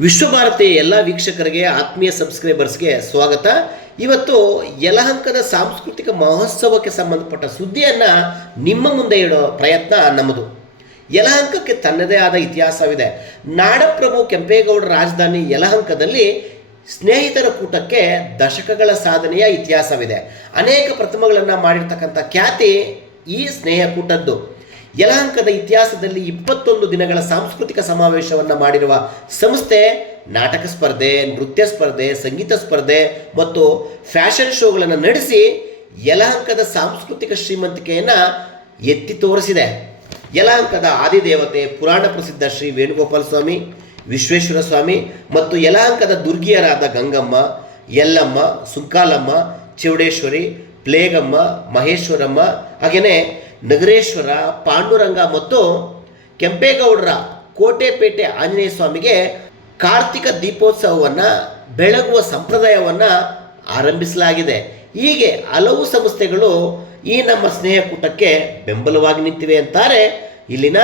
ವಿಶ್ವಭಾರತಿ ಎಲ್ಲ ವೀಕ್ಷಕರಿಗೆ, ಆತ್ಮೀಯ ಸಬ್ಸ್ಕ್ರೈಬರ್ಸ್ಗೆ ಸ್ವಾಗತ. ಇವತ್ತು ಯಲಹಂಕದ ಸಾಂಸ್ಕೃತಿಕ ಮಹೋತ್ಸವಕ್ಕೆ ಸಂಬಂಧಪಟ್ಟ ಸುದ್ದಿಯನ್ನು ನಿಮ್ಮ ಮುಂದೆ ಇಡೋ ಪ್ರಯತ್ನ ನಮ್ಮದು. ಯಲಹಂಕಕ್ಕೆ ತನ್ನದೇ ಆದ ಇತಿಹಾಸವಿದೆ. ನಾಡಪ್ರಭು ಕೆಂಪೇಗೌಡ ರಾಜಧಾನಿ ಯಲಹಂಕದಲ್ಲಿ ಸ್ನೇಹಿತರ ಕೂಟಕ್ಕೆ ದಶಕಗಳ ಸಾಧನೆಯ ಇತಿಹಾಸವಿದೆ. ಅನೇಕ ಪ್ರಥಮಗಳನ್ನು ಮಾಡಿರ್ತಕ್ಕಂಥ ಖ್ಯಾತಿ ಈ ಸ್ನೇಹ ಯಲಹಂಕದ ಇತಿಹಾಸದಲ್ಲಿ ಇಪ್ಪತ್ತೊಂದು ದಿನಗಳ ಸಾಂಸ್ಕೃತಿಕ ಸಮಾವೇಶವನ್ನು ಮಾಡಿರುವ ಸಂಸ್ಥೆ, ನಾಟಕ ಸ್ಪರ್ಧೆ, ನೃತ್ಯ ಸ್ಪರ್ಧೆ, ಸಂಗೀತ ಸ್ಪರ್ಧೆ ಮತ್ತು ಫ್ಯಾಷನ್ ಶೋಗಳನ್ನು ನಡೆಸಿ ಯಲಹಂಕದ ಸಾಂಸ್ಕೃತಿಕ ಶ್ರೀಮಂತಿಕೆಯನ್ನು ಎತ್ತಿ ತೋರಿಸಿದೆ. ಯಲಹಂಕದ ಆದಿದೇವತೆ, ಪುರಾಣ ಪ್ರಸಿದ್ಧ ಶ್ರೀ ವೇಣುಗೋಪಾಲ ಸ್ವಾಮಿ, ವಿಶ್ವೇಶ್ವರ ಸ್ವಾಮಿ ಮತ್ತು ಯಲಹಂಕದ ದುರ್ಗಿಯರಾದ ಗಂಗಮ್ಮ, ಯಲ್ಲಮ್ಮ, ಸುಂಕಾಲಮ್ಮ, ಚೌಡೇಶ್ವರಿ ಪ್ಲೇಗಮ್ಮ ಮಹೇಶ್ವರಮ್ಮ ಹಾಗೆಯೇ ನಗರೇಶ್ವರ, ಪಾಂಡುರಂಗ ಮತ್ತು ಕೆಂಪೇಗೌಡರ ಕೋಟೆಪೇಟೆ ಆಂಜನೇಯ ಸ್ವಾಮಿಗೆ ಕಾರ್ತಿಕ ದೀಪೋತ್ಸವವನ್ನು ಬೆಳಗುವ ಸಂಪ್ರದಾಯವನ್ನು ಆರಂಭಿಸಲಾಗಿದೆ. ಹೀಗೆ ಹಲವು ಸಂಸ್ಥೆಗಳು ಈ ನಮ್ಮ ಸ್ನೇಹಕೂಟಕ್ಕೆ ಬೆಂಬಲವಾಗಿ ನಿಂತಿವೆ ಅಂತಾರೆ ಇಲ್ಲಿನ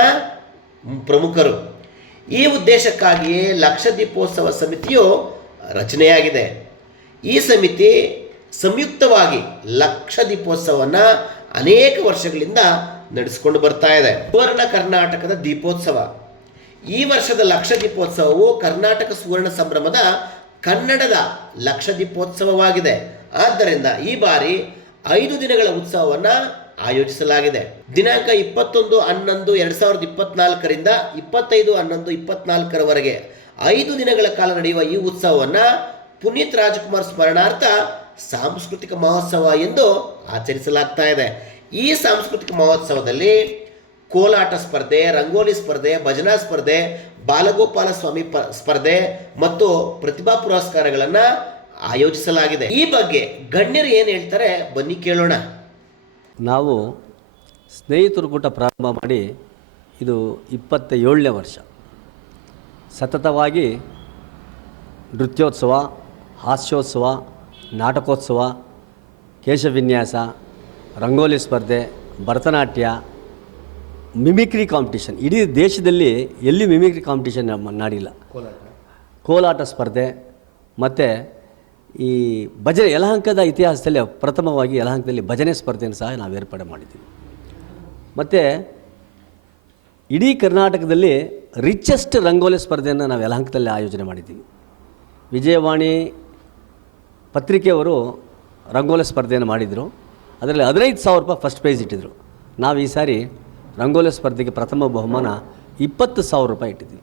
ಪ್ರಮುಖರು. ಈ ಉದ್ದೇಶಕ್ಕಾಗಿಯೇ ಲಕ್ಷ ದೀಪೋತ್ಸವ ಸಮಿತಿಯು ರಚನೆಯಾಗಿದೆ. ಈ ಸಮಿತಿ ಸಂಯುಕ್ತವಾಗಿ ಲಕ್ಷ ದೀಪೋತ್ಸವವನ್ನು ಅನೇಕ ವರ್ಷಗಳಿಂದ ನಡೆಸಿಕೊಂಡು ಬರ್ತಾ ಇದೆ. ಸುವರ್ಣ ಕರ್ನಾಟಕದ ದೀಪೋತ್ಸವ. ಈ ವರ್ಷದ ಲಕ್ಷ ದೀಪೋತ್ಸವವು ಕರ್ನಾಟಕ ಸುವರ್ಣ ಸಂಭ್ರಮದ ಕನ್ನಡದ ಲಕ್ಷ ದೀಪೋತ್ಸವವಾಗಿದೆ. ಆದ್ದರಿಂದ ಈ ಬಾರಿ ಐದು ದಿನಗಳ ಉತ್ಸವವನ್ನು ಆಯೋಜಿಸಲಾಗಿದೆ. ದಿನಾಂಕ ಇಪ್ಪತ್ತೊಂದು ಹನ್ನೊಂದು ಎರಡು ಸಾವಿರದ ಇಪ್ಪತ್ನಾಲ್ಕರಿಂದ ಇಪ್ಪತ್ತೈದು ಹನ್ನೊಂದು ಇಪ್ಪತ್ನಾಲ್ಕರವರೆಗೆ ಐದು ದಿನಗಳ ಕಾಲ ನಡೆಯುವ ಈ ಉತ್ಸವವನ್ನು ಪುನೀತ್ ರಾಜ್ಕುಮಾರ್ ಸ್ಮರಣಾರ್ಥ ಸಾಂಸ್ಕೃತಿಕ ಮಹೋತ್ಸವ ಎಂದು ಆಚರಿಸಲಾಗ್ತಾ ಇದೆ. ಈ ಸಾಂಸ್ಕೃತಿಕ ಮಹೋತ್ಸವದಲ್ಲಿ ಕೋಲಾಟ ಸ್ಪರ್ಧೆ, ರಂಗೋಲಿ ಸ್ಪರ್ಧೆ, ಭಜನಾ ಸ್ಪರ್ಧೆ, ಬಾಲಗೋಪಾಲ ಸ್ವಾಮಿ ಸ್ಪರ್ಧೆ ಮತ್ತು ಪ್ರತಿಭಾ ಪುರಸ್ಕಾರಗಳನ್ನು ಆಯೋಜಿಸಲಾಗಿದೆ. ಈ ಬಗ್ಗೆ ಗಣ್ಯರು ಏನು ಹೇಳ್ತಾರೆ ಬನ್ನಿ ಕೇಳೋಣ. ನಾವು ಸ್ನೇಹಿತರು ಕೂಟ ಪ್ರಾರಂಭ ಮಾಡಿ ಇದು ಇಪ್ಪತ್ತ ಏಳನೇ ವರ್ಷ. ಸತತವಾಗಿ ನೃತ್ಯೋತ್ಸವ, ಹಾಸ್ಯೋತ್ಸವ ನಾಟಕೋತ್ಸವ, ಕೇಶವಿನ್ಯಾಸ, ರಂಗೋಲಿ ಸ್ಪರ್ಧೆ, ಭರತನಾಟ್ಯ, ಮಿಮಿಕ್ರಿ ಕಾಂಪಿಟೇಷನ್. ಇಡೀ ದೇಶದಲ್ಲಿ ಎಲ್ಲಿ ಮಿಮಿಕ್ರಿ ಕಾಂಪಿಟೇಷನ್ ನಾಡಿಲ್ಲ. ಕೋಲಾಟ ಸ್ಪರ್ಧೆ, ಮತ್ತು ಈ ಭಜನೆ, ಯಲಹಂಕದ ಇತಿಹಾಸದಲ್ಲಿ ಪ್ರಥಮವಾಗಿ ಯಲಹಂಕದಲ್ಲಿ ಭಜನೆ ಸ್ಪರ್ಧೆಯನ್ನು ಸಹ ನಾವು ಏರ್ಪಾಡು ಮಾಡಿದ್ದೀವಿ. ಮತ್ತು ಇಡೀ ಕರ್ನಾಟಕದಲ್ಲಿ ರಿಚೆಸ್ಟ್ ರಂಗೋಲಿ ಸ್ಪರ್ಧೆಯನ್ನು ನಾವು ಯಲಹಂಕದಲ್ಲಿ ಆಯೋಜನೆ ಮಾಡಿದ್ದೀವಿ. ವಿಜಯವಾಣಿ ಪತ್ರಿಕೆಯವರು ರಂಗೋಲಿ ಸ್ಪರ್ಧೆಯನ್ನು ಮಾಡಿದರು. ಅದರಲ್ಲಿ ಹದಿನೈದು ಸಾವಿರ ರೂಪಾಯಿ ಫಸ್ಟ್ ಪ್ರೈಸ್ ಇಟ್ಟಿದ್ದರು ನಾವು ಈ ಸಾರಿ ರಂಗೋಲಿ ಸ್ಪರ್ಧೆಗೆ ಪ್ರಥಮ ಬಹುಮಾನ ಇಪ್ಪತ್ತು ಸಾವಿರ ರೂಪಾಯಿ ಇಟ್ಟಿದ್ವಿ.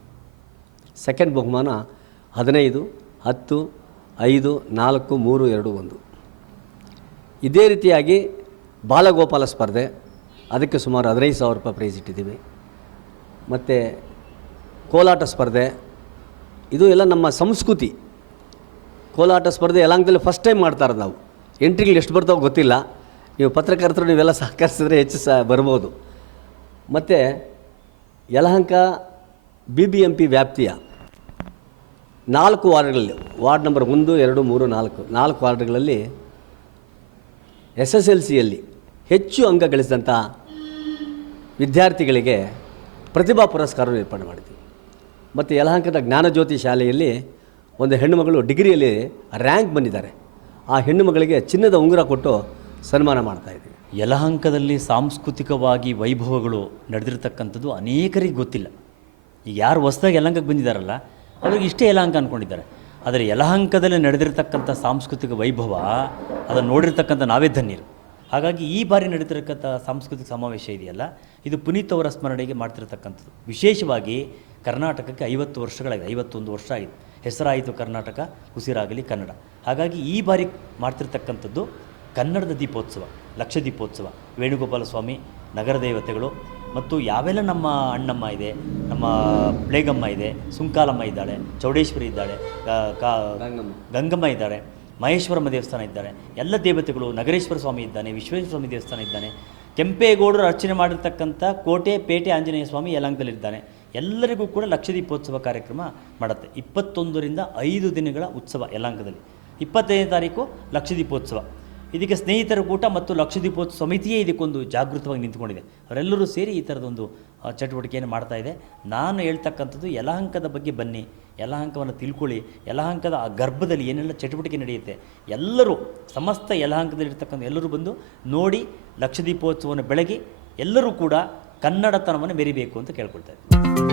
ಸೆಕೆಂಡ್ ಬಹುಮಾನ ಹದಿನೈದು, ಹತ್ತು, ಐದು, ನಾಲ್ಕು, ಮೂರು, ಎರಡು, ಒಂದು. ಇದೇ ರೀತಿಯಾಗಿ ಬಾಲಗೋಪಾಲ ಸ್ಪರ್ಧೆ, ಅದಕ್ಕೆ ಸುಮಾರು ಹದಿನೈದು ಸಾವಿರ ರೂಪಾಯಿ ಪ್ರೈಸ್ ಇಟ್ಟಿದ್ದೀವಿ. ಮತ್ತು ಕೋಲಾಟ ಸ್ಪರ್ಧೆ, ಇದು ಎಲ್ಲ ನಮ್ಮ ಸಂಸ್ಕೃತಿ. ಕೋಲಾಟ ಸ್ಪರ್ಧೆ ಯಲಹಂಕದಲ್ಲಿ ಫಸ್ಟ್ ಟೈಮ್ ಮಾಡ್ತಾರೆ ನಾವು. ಎಂಟ್ರಿಗಳು ಎಷ್ಟು ಬರ್ತಾವೆ ಗೊತ್ತಿಲ್ಲ. ನೀವು ಪತ್ರಕರ್ತರು, ನೀವೆಲ್ಲ ಸಹಕರಿಸಿದ್ರೆ ಹೆಚ್ಚು ಸಹ ಬರ್ಬೋದು. ಮತ್ತು Yelahanka B B M P ವ್ಯಾಪ್ತಿಯ ನಾಲ್ಕು ವಾರ್ಡ್ಗಳಲ್ಲಿ, ವಾರ್ಡ್ ನಂಬರ್ ಒಂದು, ಎರಡು, ಮೂರು, ನಾಲ್ಕು ನಾಲ್ಕು ವಾರ್ಡ್ಗಳಲ್ಲಿ ಎಸ್ ಎಸ್ ಎಲ್ ಸಿಯಲ್ಲಿ ಹೆಚ್ಚು ಅಂಕ ಗಳಿಸಿದಂಥ ವಿದ್ಯಾರ್ಥಿಗಳಿಗೆ ಪ್ರತಿಭಾ ಪುರಸ್ಕಾರವನ್ನು ಏರ್ಪಾಡು ಮಾಡಿದ್ವಿ. ಮತ್ತು ಯಲಹಂಕದ ಜ್ಞಾನಜ್ಯೋತಿ ಶಾಲೆಯಲ್ಲಿ ಒಂದು ಹೆಣ್ಣುಮಗಳು ಡಿಗ್ರಿಯಲ್ಲಿ ರ್ಯಾಂಕ್ ಬಂದಿದ್ದಾರೆ. ಆ ಹೆಣ್ಣು ಮಗಳಿಗೆ ಚಿನ್ನದ ಉಂಗುರ ಕೊಟ್ಟು ಸನ್ಮಾನ ಮಾಡ್ತಾ ಇದ್ದೀವಿ. ಯಲಹಂಕದಲ್ಲಿ ಸಾಂಸ್ಕೃತಿಕವಾಗಿ ವೈಭವಗಳು ನಡೆದಿರ್ತಕ್ಕಂಥದ್ದು ಅನೇಕರಿಗೆ ಗೊತ್ತಿಲ್ಲ. ಈಗ ಯಾರು ಹೊಸ್ದಾಗಿ ಯಲಹಂಕಕ್ಕೆ ಬಂದಿದ್ದಾರಲ್ಲ, ಅವ್ರಿಗೆ ಇಷ್ಟೇ ಯಲಹಂಕ ಅಂದ್ಕೊಂಡಿದ್ದಾರೆ ಆದರೆ ಯಲಹಂಕದಲ್ಲಿ ನಡೆದಿರ್ತಕ್ಕಂಥ ಸಾಂಸ್ಕೃತಿಕ ವೈಭವ, ಅದನ್ನು ನೋಡಿರ್ತಕ್ಕಂಥ ನಾವೇ ಧನ್ಯರು. ಹಾಗಾಗಿ ಈ ಬಾರಿ ನಡೆದಿರತಕ್ಕಂಥ ಸಾಂಸ್ಕೃತಿಕ ಸಮಾವೇಶ ಇದೆಯಲ್ಲ, ಇದು ಪುನೀತ್ ಅವರ ಸ್ಮರಣೆಗೆ ಮಾಡ್ತಿರ್ತಕ್ಕಂಥದ್ದು. ವಿಶೇಷವಾಗಿ ಕರ್ನಾಟಕಕ್ಕೆ ಐವತ್ತು ವರ್ಷಗಳಾಗಿದೆ, ಐವತ್ತೊಂದು ವರ್ಷ ಆಗಿದೆ. ಹೆಸರಾಯಿತು ಕರ್ನಾಟಕ ಉಸಿರಾಗಲಿ ಕನ್ನಡ. ಹಾಗಾಗಿ ಈ ಬಾರಿ ಮಾಡ್ತಿರ್ತಕ್ಕಂಥದ್ದು ಕನ್ನಡದ ದೀಪೋತ್ಸವ ಲಕ್ಷ ದೀಪೋತ್ಸವ. ವೇಣುಗೋಪಾಲ ಸ್ವಾಮಿ ನಗರ ದೇವತೆಗಳು ಮತ್ತು ಯಾವೆಲ್ಲ ನಮ್ಮ ಅಣ್ಣಮ್ಮ ಇದೆ ನಮ್ಮ ಪ್ಲೇಗಮ್ಮ ಇದೆ ಸುಂಕಾಲಮ್ಮ ಇದ್ದಾಳೆ ಚೌಡೇಶ್ವರಿ ಇದ್ದಾಳೆ ಗಂಗಮ್ಮ. ಇದ್ದಾಳೆ ಮಹೇಶ್ವರಮ್ಮ ದೇವಸ್ಥಾನ ಇದ್ದಾರೆ ಎಲ್ಲ ದೇವತೆಗಳು ನಗರೇಶ್ವರ ಸ್ವಾಮಿ ಇದ್ದಾನೆ ವಿಶ್ವೇಶ್ವರ ಸ್ವಾಮಿ ದೇವಸ್ಥಾನ ಇದ್ದಾನೆ ಕೆಂಪೇಗೌಡರು ಅರ್ಚನೆ ಮಾಡಿರ್ತಕ್ಕಂಥ ಕೋಟೆ ಪೇಟೆ ಆಂಜನೇಯ ಸ್ವಾಮಿ ಯಲಹಂಕದಲ್ಲಿದ್ದಾನೆ. ಎಲ್ಲರಿಗೂ ಕೂಡ ಲಕ್ಷದೀಪೋತ್ಸವ ಕಾರ್ಯಕ್ರಮ ಮಾಡುತ್ತೆ. ಇಪ್ಪತ್ತೊಂದರಿಂದ ಐದು ದಿನಗಳ ಉತ್ಸವ ಯಲಹಂಕದಲ್ಲಿ ಇಪ್ಪತ್ತೈದನೇ ತಾರೀಕು ಲಕ್ಷದೀಪೋತ್ಸವ. ಇದಕ್ಕೆ ಸ್ನೇಹಿತರ ಕೂಟ ಮತ್ತು ಲಕ್ಷದೀಪೋತ್ಸವ ಸಮಿತಿಯೇ ಇದಕ್ಕೊಂದು ಜಾಗೃತವಾಗಿ ನಿಂತ್ಕೊಂಡಿದೆ. ಅವರೆಲ್ಲರೂ ಸೇರಿ ಈ ಥರದೊಂದು ಚಟುವಟಿಕೆಯನ್ನು ಮಾಡ್ತಾ ಇದೆ. ನಾನು ಹೇಳ್ತಕ್ಕಂಥದ್ದು ಯಲಹಂಕದ ಬಗ್ಗೆ ಬನ್ನಿ. ಯಲಹಂಕವನ್ನು ತಿಳ್ಕೊಳ್ಳಿ. ಯಲಹಂಕದ ಆ ಗರ್ಭದಲ್ಲಿ ಏನೆಲ್ಲ ಚಟುವಟಿಕೆ ನಡೆಯುತ್ತೆ. ಎಲ್ಲರೂ, ಸಮಸ್ತ ಯಲಹಂಕದಲ್ಲಿರ್ತಕ್ಕಂಥ ಎಲ್ಲರೂ ಬಂದು ನೋಡಿ ಲಕ್ಷದೀಪೋತ್ಸವವನ್ನು ಬೆಳಗಿ ಎಲ್ಲರೂ ಕೂಡ ಕನ್ನಡತನವನ್ನು ಮೆರಿಬೇಕು ಅಂತ ಕೇಳ್ಕೊಳ್ತಾ ಇದ್ದೀನಿ